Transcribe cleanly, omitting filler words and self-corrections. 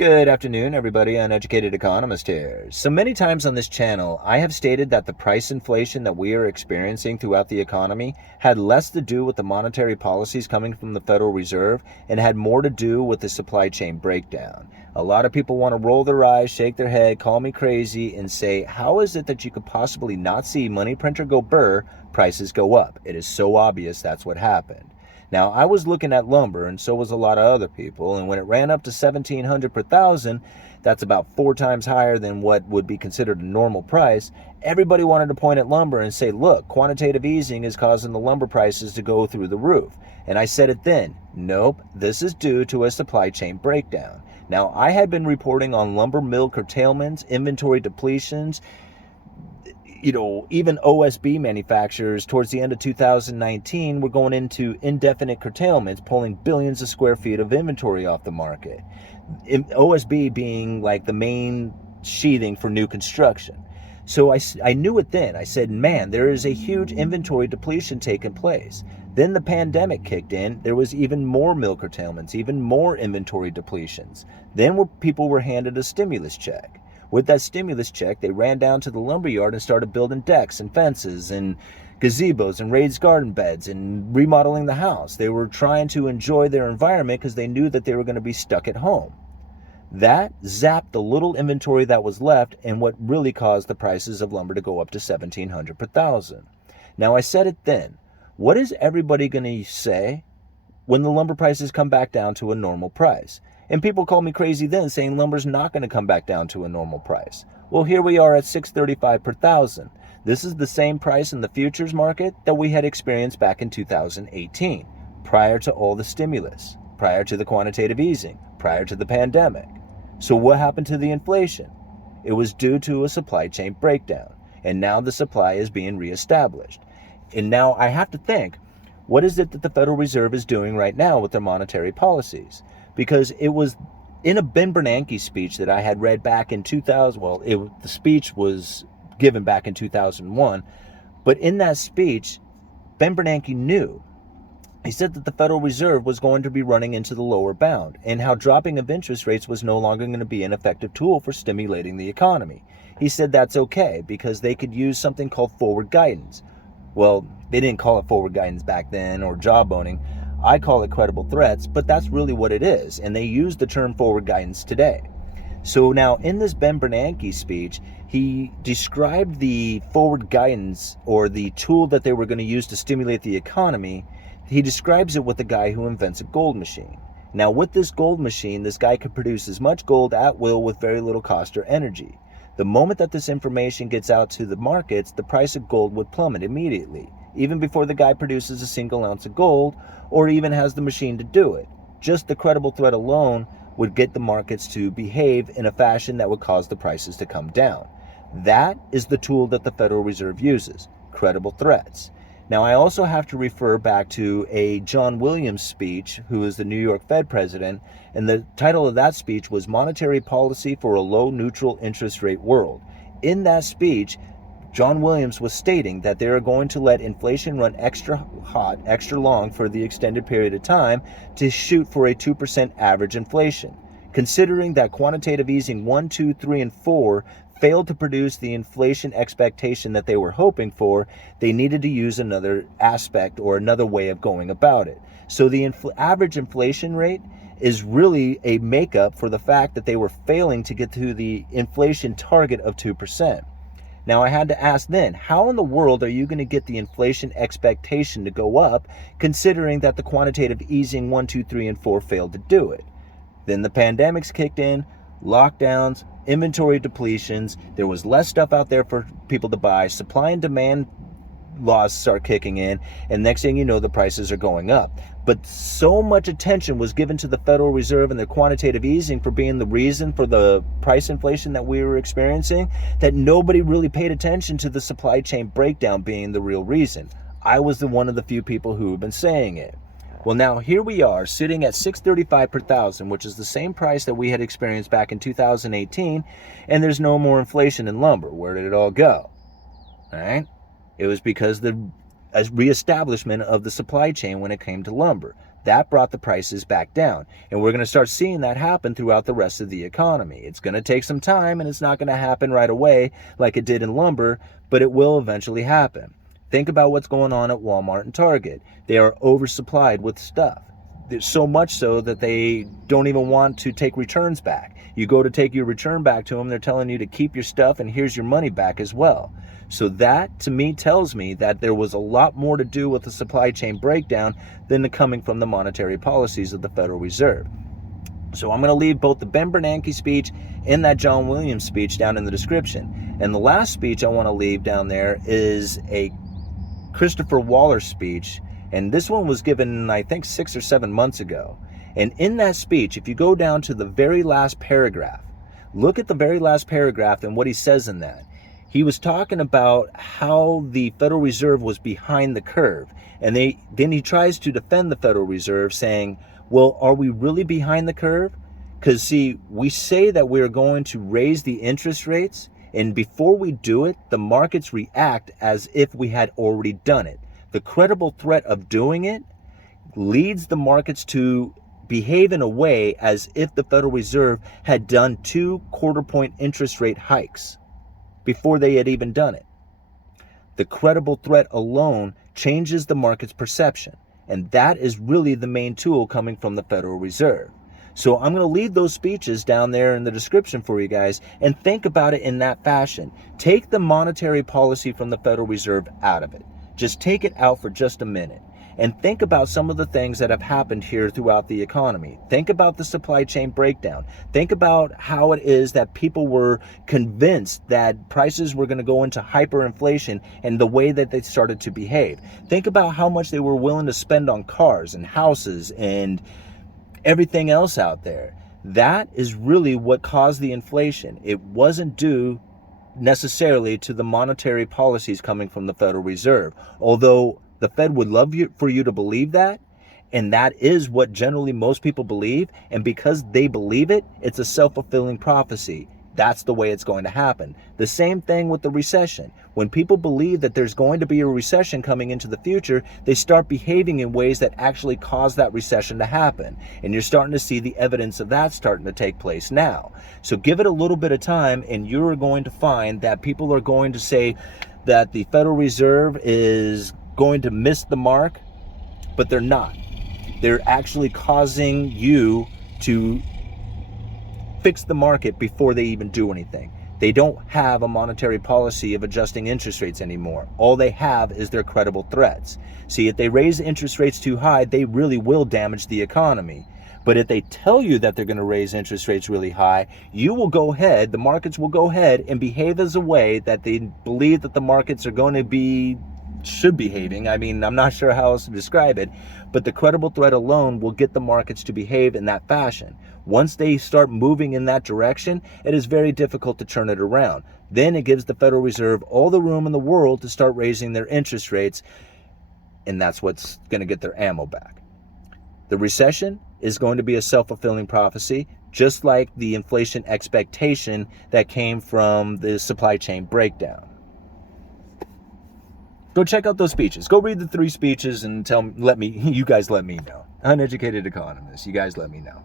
Good afternoon, everybody. Uneducated Economist here. So many times on this channel, I have stated that the price inflation that we are experiencing throughout the economy had less to do with the monetary policies coming from the Federal Reserve and had more to do with the supply chain breakdown. A lot of people want to roll their eyes, shake their head, call me crazy, and say, how is it that you could possibly not see money printer go burr, prices go up? It is so obvious that's what happened. Now, I was looking at lumber, and so was a lot of other people, and when it ran up to $1,700 per thousand, that's about 4 times higher than what would be considered a normal price, everybody wanted to point at lumber and say, look, quantitative easing is causing the lumber prices to go through the roof. And I said it then, nope, this is due to a supply chain breakdown. Now, I had been reporting on lumber mill curtailments, inventory depletions, even OSB manufacturers towards the end of 2019 were going into indefinite curtailments, pulling billions of square feet of inventory off the market. OSB being like the main sheathing for new construction. So I knew it then. I said, man, there is a huge inventory depletion taking place. Then the pandemic kicked in. There was even more mill curtailments, even more inventory depletions. Then people were handed a stimulus check. With that stimulus check, they ran down to the lumberyard and started building decks and fences and gazebos and raised garden beds and remodeling the house. They were trying to enjoy their environment because they knew that they were going to be stuck at home. That zapped the little inventory that was left and what really caused the prices of lumber to go up to $1,700 per thousand. Now, I said it then. What is everybody going to say when the lumber prices come back down to a normal price? And people called me crazy then, saying lumber's not going to come back down to a normal price. Well, here we are at $635 per thousand. This is the same price in the futures market that we had experienced back in 2018, prior to all the stimulus, prior to the quantitative easing, prior to the pandemic. So what happened to the inflation? It was due to a supply chain breakdown, and now the supply is being reestablished. And now I have to think, what is it that the Federal Reserve is doing right now with their monetary policies? Because it was in a Ben Bernanke speech that I had read back in 2000. Well, the speech was given back in 2001. But in that speech, Ben Bernanke knew. He said that the Federal Reserve was going to be running into the lower bound and how dropping of interest rates was no longer going to be an effective tool for stimulating the economy. He said that's okay because they could use something called forward guidance. Well, they didn't call it forward guidance back then or jawboning. I call it credible threats, but that's really what it is, and they use the term forward guidance today. So now in this Ben Bernanke speech, he described the forward guidance or the tool that they were going to use to stimulate the economy. He describes it with the guy who invents a gold machine. Now with this gold machine, this guy could produce as much gold at will with very little cost or energy. The moment that this information gets out to the markets, the price of gold would plummet immediately, even before the guy produces a single ounce of gold or even has the machine to do it. Just the credible threat alone would get the markets to behave in a fashion that would cause the prices to come down. That is the tool that the Federal Reserve uses, credible threats. Now, I also have to refer back to a John Williams speech, who is the New York Fed president, and the title of that speech was Monetary Policy for a Low Neutral Interest Rate World. In that speech, John Williams was stating that they are going to let inflation run extra hot, extra long for the extended period of time to shoot for a 2% average inflation. Considering that quantitative easing 1, 2, 3, and 4 failed to produce the inflation expectation that they were hoping for, they needed to use another aspect or another way of going about it. So the average inflation rate is really a makeup for the fact that they were failing to get to the inflation target of 2%. Now, I had to ask then, how in the world are you going to get the inflation expectation to go up, considering that the quantitative easing 1, 2, 3, and 4 failed to do it? Then the pandemics kicked in, lockdowns, inventory depletions, there was less stuff out there for people to buy, supply and demand laws start kicking in, and next thing you know, the prices are going up. But so much attention was given to the Federal Reserve and their quantitative easing for being the reason for the price inflation that we were experiencing that nobody really paid attention to the supply chain breakdown being the real reason. I was one of the few people who have been saying it. Well, now here we are sitting at $635 per thousand, which is the same price that we had experienced back in 2018, and there's no more inflation in lumber. Where did it all go? All right. It was because the reestablishment of the supply chain when it came to lumber. That brought the prices back down. And we're going to start seeing that happen throughout the rest of the economy. It's going to take some time, and it's not going to happen right away like it did in lumber, but it will eventually happen. Think about what's going on at Walmart and Target. They are oversupplied with stuff. There's so much so that they don't even want to take returns back. You go to take your return back to them, they're telling you to keep your stuff and here's your money back as well. So that, to me, tells me that there was a lot more to do with the supply chain breakdown than coming from the monetary policies of the Federal Reserve. So I'm going to leave both the Ben Bernanke speech and that John Williams speech down in the description. And the last speech I want to leave down there is a Christopher Waller speech. And this one was given, I think, 6 or 7 months ago. And in that speech, if you go down to the very last paragraph, look at the very last paragraph and what he says in that. He was talking about how the Federal Reserve was behind the curve. And then he tries to defend the Federal Reserve saying, well, are we really behind the curve? Because, see, we say that we're going to raise the interest rates, and before we do it, the markets react as if we had already done it. The credible threat of doing it leads the markets to behave in a way as if the Federal Reserve had done 2 quarter-point interest rate hikes before they had even done it. The credible threat alone changes the market's perception, and that is really the main tool coming from the Federal Reserve. So I'm going to leave those speeches down there in the description for you guys, and think about it in that fashion. Take the monetary policy from the Federal Reserve out of it. Just take it out for just a minute and think about some of the things that have happened here throughout the economy. Think about the supply chain breakdown. Think about how it is that people were convinced that prices were going to go into hyperinflation and the way that they started to behave. Think about how much they were willing to spend on cars and houses and everything else out there. That is really what caused the inflation. It wasn't due necessarily to the monetary policies coming from the Federal Reserve. Although the Fed would love for you to believe that, and that is what generally most people believe, and because they believe it, it's a self-fulfilling prophecy. That's the way it's going to happen. The same thing with the recession. When people believe that there's going to be a recession coming into the future, they start behaving in ways that actually cause that recession to happen. And you're starting to see the evidence of that starting to take place now. So give it a little bit of time, and you're going to find that people are going to say that the Federal Reserve is going to miss the mark, but they're not. They're actually causing you to fix the market before they even do anything. They don't have a monetary policy of adjusting interest rates anymore. All they have is their credible threats. See, if they raise interest rates too high, they really will damage the economy. But if they tell you that they're going to raise interest rates really high, you will go ahead, the markets will go ahead and behave as a way that they believe that the markets are going to should behaving. I mean, I'm not sure how else to describe it, but the credible threat alone will get the markets to behave in that fashion. Once they start moving in that direction, it is very difficult to turn it around. Then it gives the Federal Reserve all the room in the world to start raising their interest rates, and that's what's going to get their ammo back. The recession is going to be a self-fulfilling prophecy, just like the inflation expectation that came from the supply chain breakdown. Go check out those speeches. Go read the 3 speeches and you guys let me know. Uneducated Economist, you guys let me know.